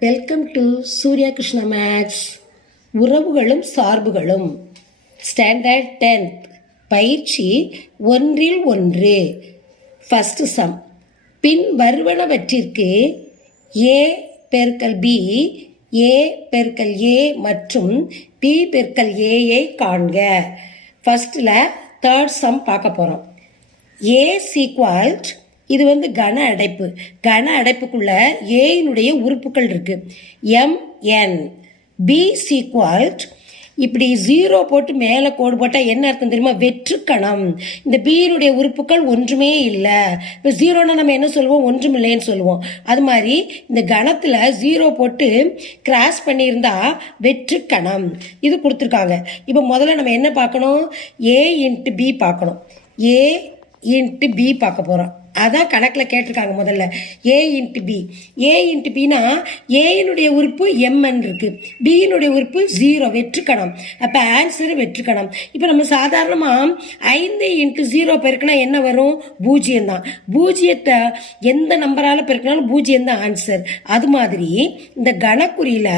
Welcome to Surya Krishna maths உறவுகளும் சார்புகளும். Standard tenth பயிற்சி ஒன்றில் ஒன்று. ஃபஸ்ட்டு சம் பின் வருவனவற்றிற்கு ஏ பெருக்கல் பி ஏ பெருக்கல் ஏ மற்றும் பி பெருக்கல் ஏயை காண்க. ஃபஸ்ட்டில் தேர்ட் சம் பார்க்க போகிறோம் ஏ சீக்வால்ட் இது வந்து கன அடைப்பு. கன அடைப்புக்குள்ள ஏயினுடைய உறுப்புகள் இருக்கு. எம் என் பி சீக்வால்ட் இப்படி ஜீரோ போட்டு மேலே கோடு போட்டால் என்ன அர்த்தம் தெரியுமா? வெற்றுக்கணம். இந்த பியினுடைய உறுப்புகள் ஒன்றுமே இல்லை. இப்போ ஜீரோனா நம்ம என்ன சொல்லுவோம்? ஒன்றும் இல்லைன்னு சொல்லுவோம். அது மாதிரி இந்த கணத்தில் ஜீரோ போட்டு கிராஸ் பண்ணியிருந்தா வெற்றுக்கணம். இது கொடுத்துருக்காங்க. இப்போ முதல்ல நம்ம என்ன பார்க்கணும்? ஏ இன்ட்டு பி பார்க்கணும். ஏ இன்ட்டு பி பார்க்க போகிறோம் அதான் கணக்கில் கேட்டிருக்காங்க முதல்ல. A into B A into பினா ஏயினுடைய உறுப்பு எம்என் இருக்குது பியினுடைய உறுப்பு ஜீரோ வெற்றுக்கணம். அப்போ ஆன்சர் வெற்றுக்கணம். இப்போ நம்ம சாதாரணமாக ஐந்து இன்ட்டு ஜீரோ பெருக்கினா என்ன வரும்? பூஜ்ஜியம் தான். பூஜ்ஜியத்தை எந்த நம்பரால் பெருக்கினாலும் பூஜ்ஜியம் தான் ஆன்சர் அது மாதிரி இந்த கணக்குறியில்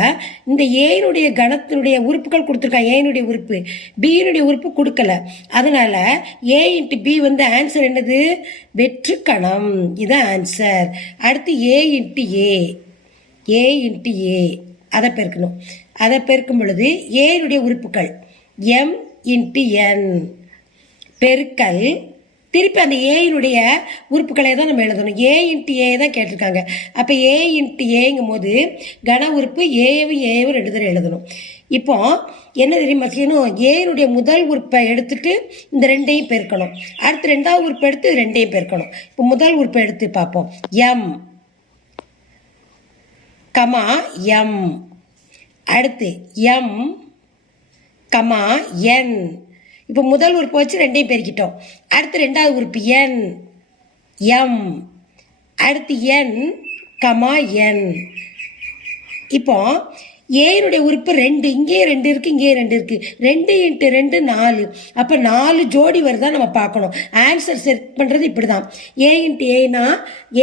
இந்த ஏயினுடைய கணத்தினுடைய உறுப்புகள் கொடுத்துருக்காங்க ஏயினுடைய உறுப்பு. பியினுடைய உறுப்பு கொடுக்கல. அதனால ஏ இன்ட்டு பி வந்து ஆன்சர் என்னது? வெற்று வெற்றுக்கணம் இதான் ஆன்சர் அடுத்து A into A A into ஏ அதை பெருக்கணும். அதை பெருக்கும் பொழுது ஏனுடைய உறுப்புகள். எம் இன்ட்டு என் பெருக்கல் திருப்பி அந்த ஏயினுடைய உறுப்புகளை தான் நம்ம எழுதணும். ஏ இன்ட்டு ஏ தான் கேட்டிருக்காங்க. அப்போ ஏ இன்ட்டு ஏங்கும் போது கன உறுப்பு ஏவும் ஏவும் ரெண்டு தடவை எழுதணும். இப்போ என்ன தெரியுமா செய்யணும்? ஏனுடைய முதல் உறுப்பை எடுத்துட்டு இந்த ரெண்டையும் பெருக்கணும். அடுத்து ரெண்டாவது உறுப்பை எடுத்து ரெண்டையும் பெருக்கணும். இப்போ முதல் உறுப்பை எடுத்து பார்ப்போம். எம் கமா எம் அடுத்து எம் கமா என் இப்போ முதல் உறுப்பு வச்சு ரெண்டையும் பெருக்கிட்டோம். அடுத்து ரெண்டாவது உறுப்பு என் எம். அடுத்து என் கமா என் இப்போ ஏனுடைய உறுப்பு ரெண்டு இங்கேயே ரெண்டு இருக்குது இங்கேயே ரெண்டு இருக்குது ரெண்டு இன்ட்டு ரெண்டு நாலு. அப்போ நாலு ஜோடி வருதா நம்ம பார்க்கணும். ஆன்சர் செட் பண்ணுறது இப்படி தான் ஏ இன்ட்டு ஏனா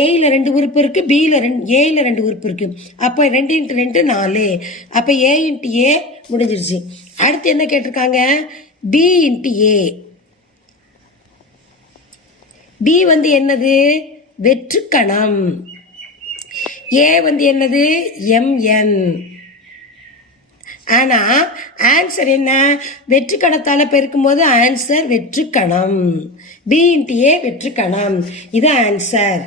ஏயில் ரெண்டு உறுப்பு இருக்குது பியில் ரெண்டு ஏயில் ரெண்டு உறுப்பு இருக்குது அப்போ ரெண்டு இன்ட்டு ரெண்டு நாலு. அப்போ ஏ இன்ட்டு ஏ முடிஞ்சிருச்சு. அடுத்து என்ன கேட்டிருக்காங்க? டி இன்ட்டு ஏ பி வந்து என்னது? வெற்றுக்கணம். ஏ வந்து என்னது? எம்என் ஆனா ஆன்சர் என்ன? வெற்றுக்கணத்தால் பெருக்கும்போது ஆன்சர் வெற்றுக்கணம். பி இன்ட்டு ஏ வெற்றுக்கணம். இது ஆன்சர்